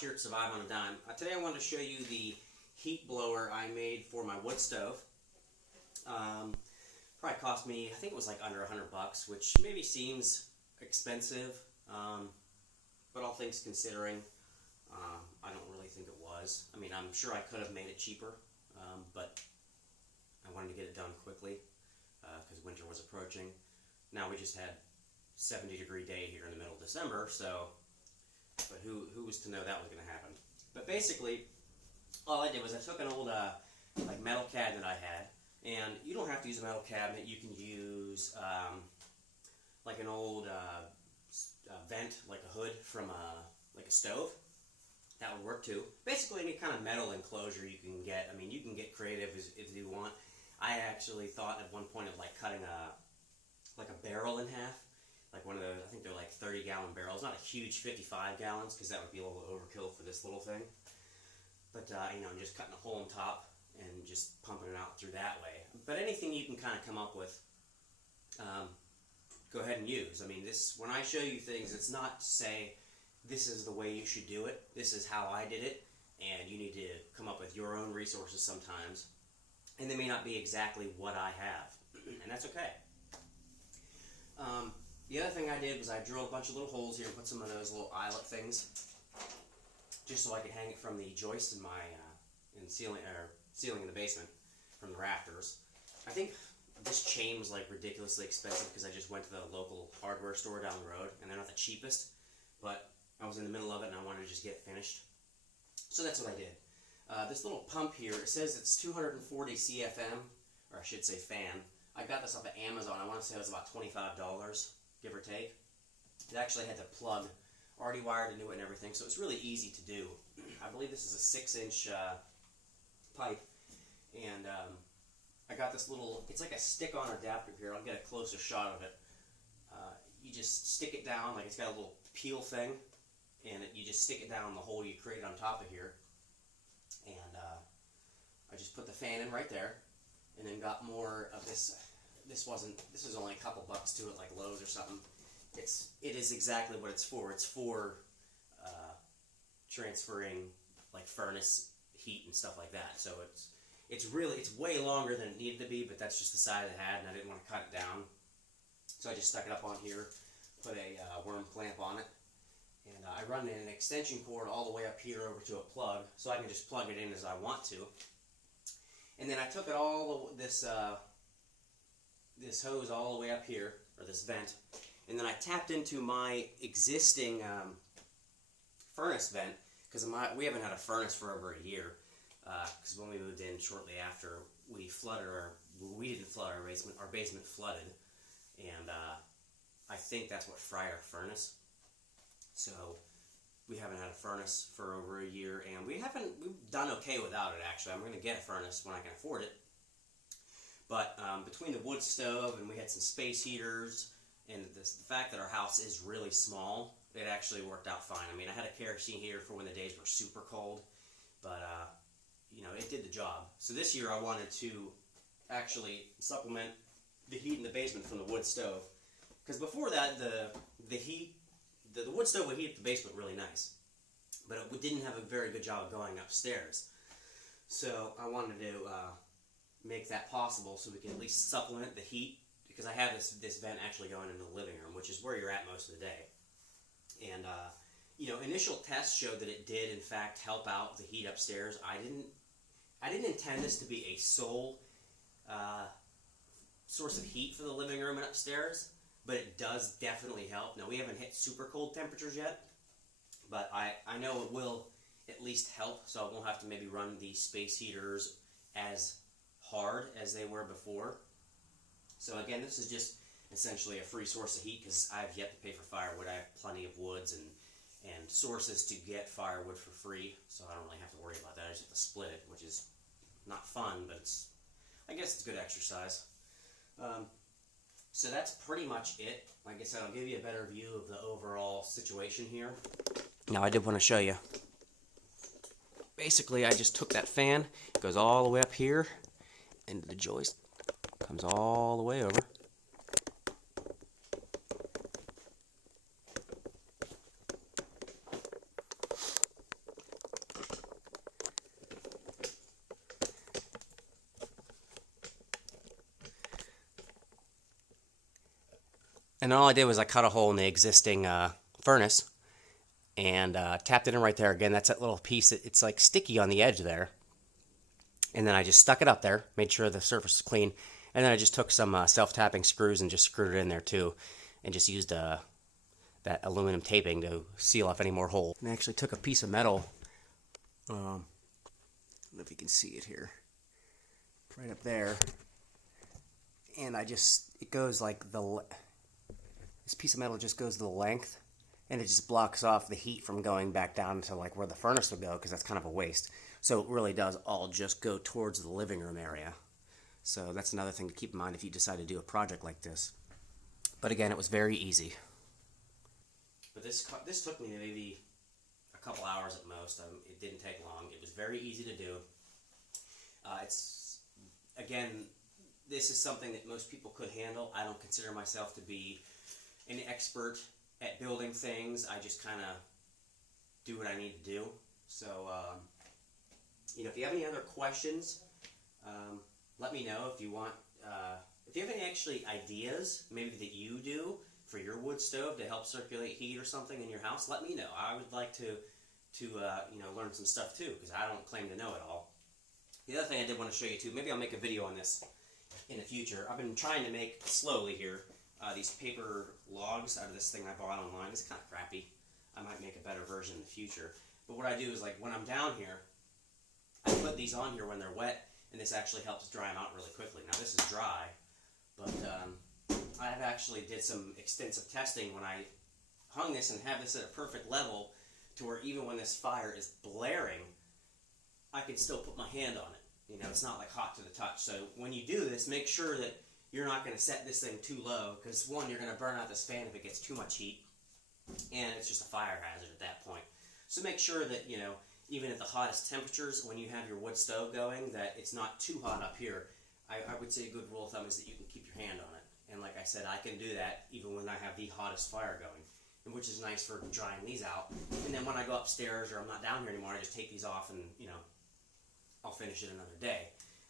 Josh here at Survive on a Dime. Today I wanted to show you the heat blower I made for my wood stove. Probably cost me, I think it was like under $100, which maybe seems expensive, but all things considering, I don't really think it was. I mean, I'm sure I could have made it cheaper, but I wanted to get it done quickly because winter was approaching. Now we just had 70-degree day here in the middle of December, so, but who was to know that was going to happen? But basically, all I did was I took an old like metal cabinet I had, and you don't have to use a metal cabinet. You can use like an old vent, like a hood from like a stove. That would work too. Basically, any kind of metal enclosure you can get. I mean, you can get creative if you want. I actually thought at one point of like cutting a barrel in half. Like one of those, I think they're like 30-gallon barrels. Not a huge 55 gallons, because that would be a little overkill for this little thing. But, you know, just cutting a hole on top and just pumping it out through that way. But anything you can kind of come up with, go ahead and use. I mean, when I show you things, it's not to say this is the way you should do it. This is how I did it. And you need to come up with your own resources sometimes. And they may not be exactly what I have. And that's okay. The other thing I did was I drilled a bunch of little holes here and put some of those little eyelet things, just so I could hang it from the joist in my ceiling in the basement from the rafters. I think this chain was like ridiculously expensive because I just went to the local hardware store down the road, and they're not the cheapest, but I was in the middle of it and I wanted to just get it finished. So that's what I did. This little pump here, it says it's 240 CFM, or I should say fan. I got this off of Amazon. I want to say it was about $25, give or take. It actually had the plug already wired into it and everything, so it's really easy to do. I believe this is a 6-inch pipe, and I got this little, it's like a stick-on adapter here. I'll get a closer shot of it. You just stick it down, like it's got a little peel thing, and you just stick it down in the hole you create on top of here. And I just put the fan in right there, and then got more of this. This is only a couple bucks to it, like Lowe's or something. It is exactly what it's for. It's for transferring like furnace heat and stuff like that. So it's way longer than it needed to be, but that's just the size it had, and I didn't want to cut it down. So I just stuck it up on here, put a worm clamp on it, and I run an extension cord all the way up here over to a plug, so I can just plug it in as I want to. And then I took it all this hose all the way up here, or this vent, and then I tapped into my existing furnace vent, because we haven't had a furnace for over a year, because when we moved in shortly after, we didn't flood our basement flooded, and I think that's what fried our furnace. So we haven't had a furnace for over a year, and we've done okay without it, actually. I'm going to get a furnace when I can afford it. But between the wood stove, and we had some space heaters, and the fact that our house is really small, it actually worked out fine. I mean, I had a kerosene heater for when the days were super cold, but you know, it did the job. So this year I wanted to actually supplement the heat in the basement from the wood stove, because before that the wood stove would heat the basement really nice, but it didn't have a very good job of going upstairs. So I wanted to make that possible so we can at least supplement the heat, because I have this vent actually going into the living room, which is where you're at most of the day. And you know, initial tests showed that it did in fact help out the heat upstairs. I didn't intend this to be a sole source of heat for the living room and upstairs, but it does definitely help. Now, we haven't hit super cold temperatures yet, but I know it will at least help, so I won't have to maybe run the space heaters as hard as they were before. So again, this is just essentially a free source of heat, because I have yet to pay for firewood. I have plenty of woods and sources to get firewood for free, so I don't really have to worry about that. I just have to split it, which is not fun, but I guess it's good exercise. So that's pretty much it. Like I said, I'll give you a better view of the overall situation here. Now, I did want to show you. Basically, I just took that fan, it goes all the way up here into the joist, comes all the way over. And then all I did was I cut a hole in the existing furnace and tapped it in right there. Again, that's that little piece. It's like sticky on the edge there. And then I just stuck it up there, made sure the surface was clean. And then I just took some self-tapping screws and just screwed it in there too. And just used that aluminum taping to seal off any more holes. And I actually took a piece of metal. I don't know if you can see it here. Right up there. And it goes like this piece of metal just goes the length. And it just blocks off the heat from going back down to like where the furnace would go, because that's kind of a waste. So it really does all just go towards the living room area. So that's another thing to keep in mind if you decide to do a project like this. But again, it was very easy. But this took me maybe a couple hours at most. It didn't take long. It was very easy to do. This is something that most people could handle. I don't consider myself to be an expert at building things. I just kind of do what I need to do. So, if you have any other questions, let me know. If you want, if you have any actually ideas, maybe that you do for your wood stove to help circulate heat or something in your house, let me know. I would like to learn some stuff too, because I don't claim to know it all. The other thing I did want to show you too, maybe I'll make a video on this in the future. I've been trying to make slowly here these paper logs out of this thing I bought online. It's kind of crappy. I might make a better version in the future. But what I do is, like, when I'm down here, I put these on here when they're wet, and this actually helps dry them out really quickly. Now this is dry, but I have actually did some extensive testing when I hung this and have this at a perfect level to where even when this fire is blaring, I can still put my hand on it. It's not like hot to the touch. So when you do this, make sure that you're not going to set this thing too low, because one, you're going to burn out this fan if it gets too much heat, and it's just a fire hazard at that point. So make sure that, even at the hottest temperatures, when you have your wood stove going, that it's not too hot up here. I would say a good rule of thumb is that you can keep your hand on it. And like I said, I can do that even when I have the hottest fire going, and which is nice for drying these out. And then when I go upstairs or I'm not down here anymore, I just take these off and, I'll finish it another day.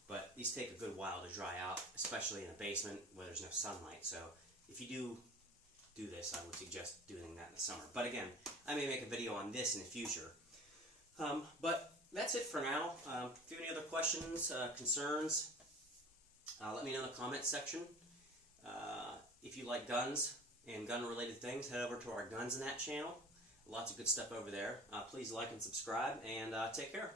But these take a good while to dry out, especially in a basement where there's no sunlight. So if you do this, I would suggest doing that in the summer. But again, I may make a video on this in the future. But that's it for now. If you have any other questions, concerns, let me know in the comments section. If you like guns and gun-related things, head over to our Guns and That channel. Lots of good stuff over there. Please like and subscribe, and take care.